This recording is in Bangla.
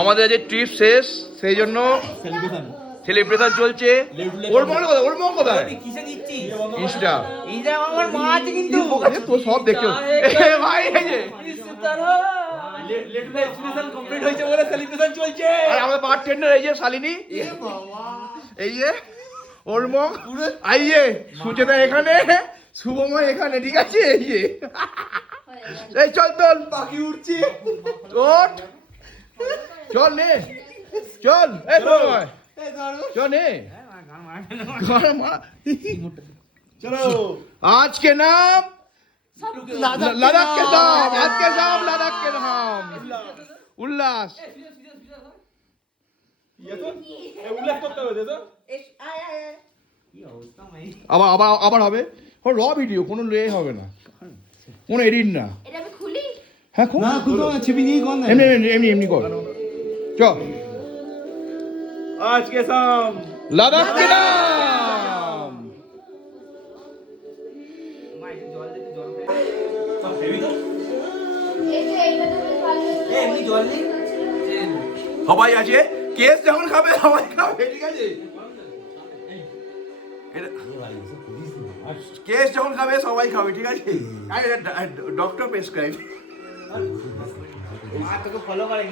আমাদের যে ট্রিপ শেষ সেই জন্য সেলিব্রেশন সেলিব্রেশন চলছে। ওর মনে কথা ওর মনে কথা দিচ্ছিস? ইনস্টা আমার মা আছে কিন্তু। তো সব দেখছ এ ভাই এই যে। কমপ্লিট হয়েছে বলে সেলিব্রেশন চলছে। আর আমাদের বারটেন্ডার এই যে শালিনী। এই যে ওর মুখ আই সুচেতা এখানে শুভময় এখানে ঠিক আছে? এই যে। এই চল চল পাখি উড়ছে ওঠ। চল নে। চল। এই ভাই চল নে। চলো। আজকে নাম লাদাখ কে নাম। আজকে নাম লাদাখ কে নাম উল্লাস আবার আবার আবার হবে? র ভিডিও কোনো লে হবে না। কোনো এডিট না। হ্যাঁ খুব এমনি এমনি এমনি কর। চ। আজকে শাম লাদাখ কে সবাই আছে? কেস যখন খাবে সবাই খাবে ঠিক আছে? কেস যখন খাবে সবাই খাবে ঠিক আছে? Doctor prescribe. মা তোকে ফলো করে